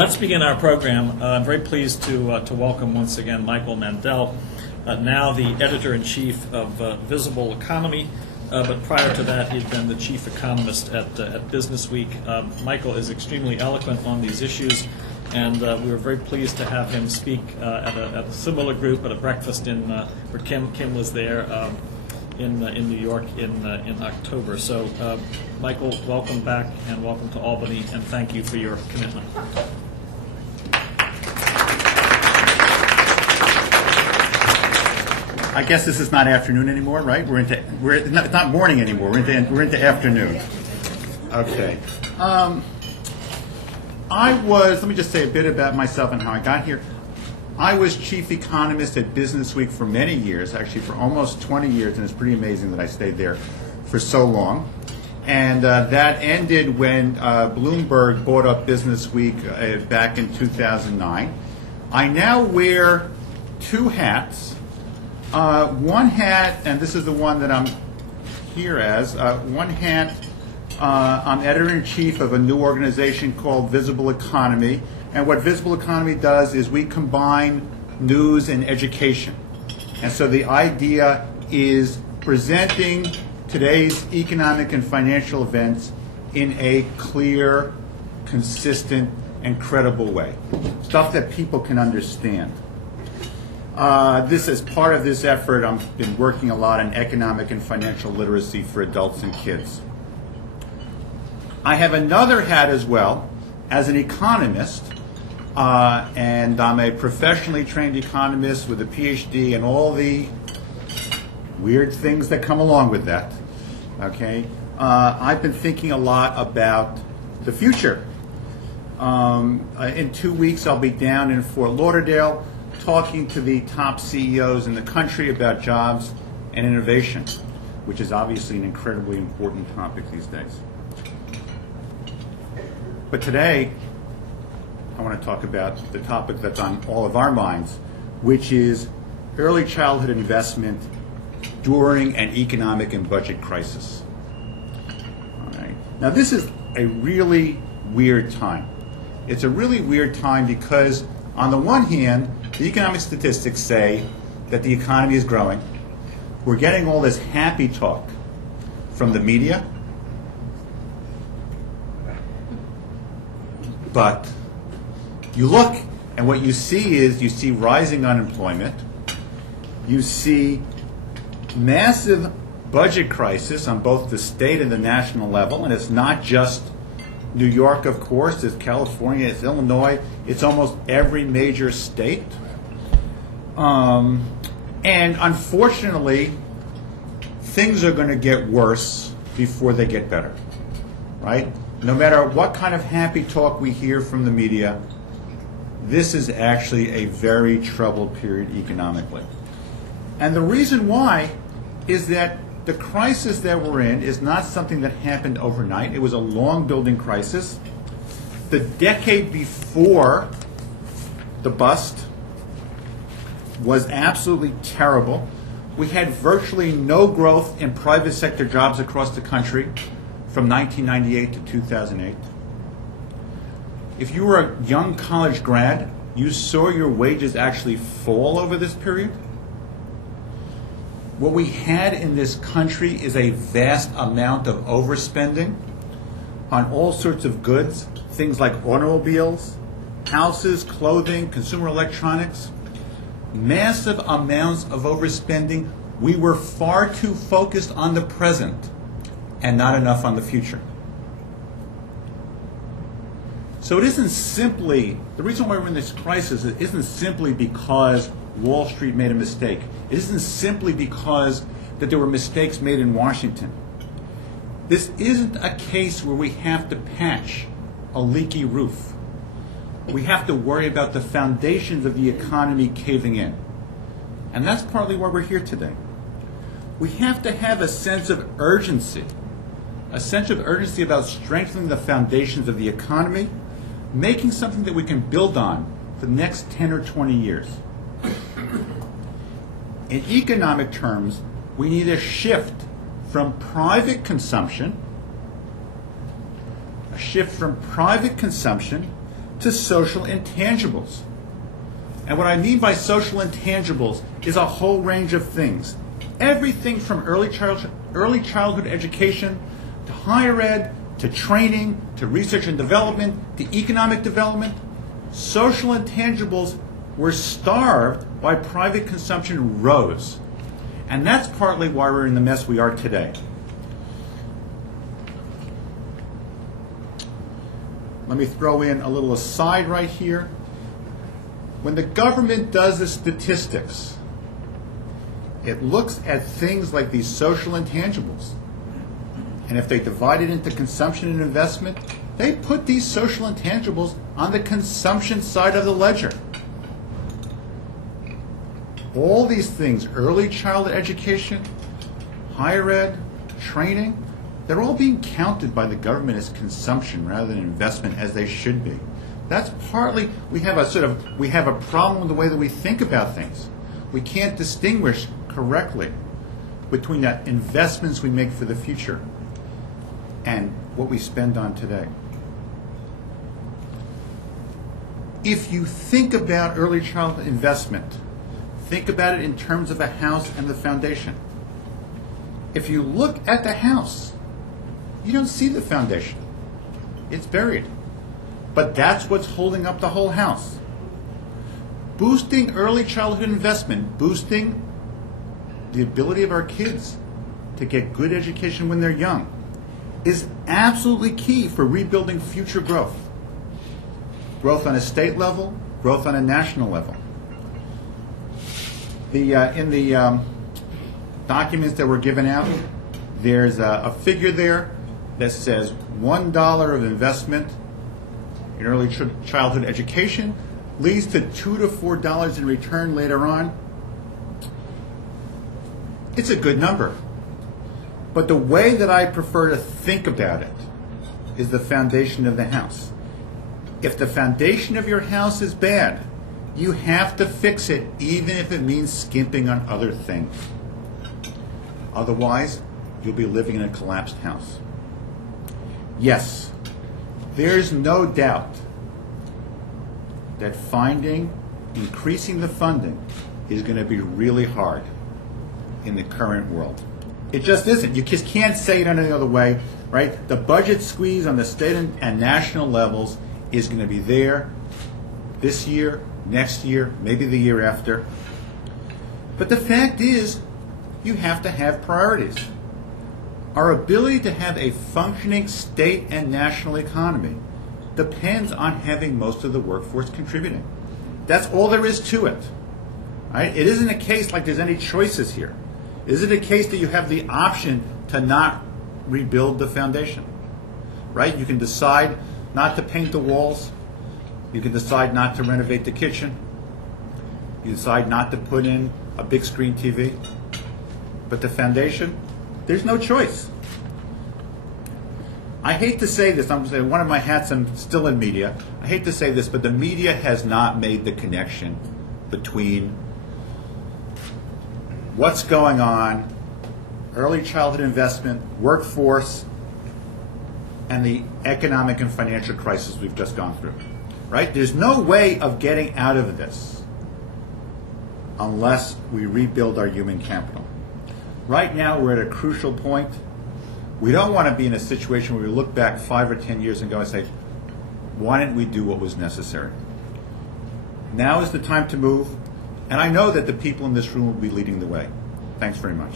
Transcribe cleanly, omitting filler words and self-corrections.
Let's begin our program. I'm very pleased to welcome once again Michael Mandel, now the editor-in-chief of Visible Economy, but prior to that he'd been the chief economist at Business Week. Michael is extremely eloquent on these issues, and we were very pleased to have him speak at a similar group at a breakfast where Kim was there in New York in October. So, Michael, welcome back and welcome to Albany, and thank you for your commitment. I guess this is not afternoon anymore, right? It's not morning anymore. We're into afternoon. Okay. Let me just say a bit about myself and how I got here. I was chief economist at Business Week for many years, actually for almost 20 years, and it's pretty amazing that I stayed there for so long. And that ended when Bloomberg bought up Business Week back in 2009. I now wear two hats. One hat, and this is the one that I'm here as, one hat, I'm editor-in-chief of a new organization called Visible Economy. And what Visible Economy does is we combine news and education. And so the idea is presenting today's economic and financial events in a clear, consistent, and credible way. Stuff that people can understand. This is part of this effort. I've been working a lot on economic and financial literacy for adults and kids. I have another hat as well as an economist, and I'm a professionally trained economist with a PhD and all the weird things that come along with that. Okay, I've been thinking a lot about the future. In 2 weeks, I'll be down in Fort Lauderdale talking to the top CEOs in the country about jobs and innovation, which is obviously an incredibly important topic these days. But today, I want to talk about the topic that's on all of our minds, which is early childhood investment during an economic and budget crisis. All right. Now, this is a really weird time. It's a really weird time because, on the one hand, the economic statistics say that the economy is growing. We're getting all this happy talk from the media. But you look, and what you see rising unemployment. You see massive budget crisis on both the state and the national level, and it's not just New York, of course, it's California, it's Illinois, it's almost every major state. And unfortunately, things are going to get worse before they get better, right? No matter what kind of happy talk we hear from the media, this is actually a very troubled period economically. And the reason why is that the crisis that we're in is not something that happened overnight. It was a long-building crisis. The decade before the bust was absolutely terrible. We had virtually no growth in private sector jobs across the country from 1998 to 2008. If you were a young college grad, you saw your wages actually fall over this period. What we had in this country is a vast amount of overspending on all sorts of goods, things like automobiles, houses, clothing, consumer electronics. Massive amounts of overspending. We were far too focused on the present and not enough on the future. So it isn't simply, the reason why we're in this crisis isn't simply because Wall Street made a mistake. It isn't simply because that there were mistakes made in Washington. This isn't a case where we have to patch a leaky roof. We have to worry about the foundations of the economy caving in. And that's partly why we're here today. We have to have a sense of urgency about strengthening the foundations of the economy, making something that we can build on for the next 10 or 20 years. In economic terms, we need a shift from private consumption to social intangibles. And what I mean by social intangibles is a whole range of things. Everything from early childhood education to higher ed, to training, to research and development, to economic development. Social intangibles were starved while private consumption rose. And that's partly why we're in the mess we are today. Let me throw in a little aside right here. When the government does the statistics, it looks at things like these social intangibles. And if they divide it into consumption and investment, they put these social intangibles on the consumption side of the ledger. All these things, early childhood education, higher ed, training, they're all being counted by the government as consumption rather than investment as they should be. That's partly, we have a problem with the way that we think about things. We can't distinguish correctly between the investments we make for the future and what we spend on today. If you think about early childhood investment, think about it in terms of a house and the foundation. If you look at the house, you don't see the foundation. It's buried. But that's what's holding up the whole house. Boosting early childhood investment, boosting the ability of our kids to get good education when they're young, is absolutely key for rebuilding future growth. Growth on a state level, growth on a national level. In the documents that were given out, there's a figure there that says $1 of investment in early childhood education leads to $2 to $4 in return later on. It's a good number. But the way that I prefer to think about it is the foundation of the house. If the foundation of your house is bad, you have to fix it, even if it means skimping on other things. Otherwise, you'll be living in a collapsed house. Yes, there's no doubt that increasing the funding is going to be really hard in the current world. It just isn't. You just can't say it any other way, right? The budget squeeze on the state and national levels is going to be there this year, next year, maybe the year after. But the fact is, you have to have priorities. Our ability to have a functioning state and national economy depends on having most of the workforce contributing. That's all there is to it. Right? It isn't a case like there's any choices here. It isn't a case that you have the option to not rebuild the foundation. Right? You can decide not to paint the walls. You can decide not to renovate the kitchen. You decide not to put in a big screen TV. But the foundation, there's no choice. I hate to say this, I'm saying one of my hats, I'm still in media. I hate to say this, but the media has not made the connection between what's going on, early childhood investment, workforce, and the economic and financial crisis we've just gone through. Right? There's no way of getting out of this unless we rebuild our human capital. Right now, we're at a crucial point. We don't want to be in a situation where we look back 5 or 10 years and go and say, why didn't we do what was necessary? Now is the time to move, and I know that the people in this room will be leading the way. Thanks very much.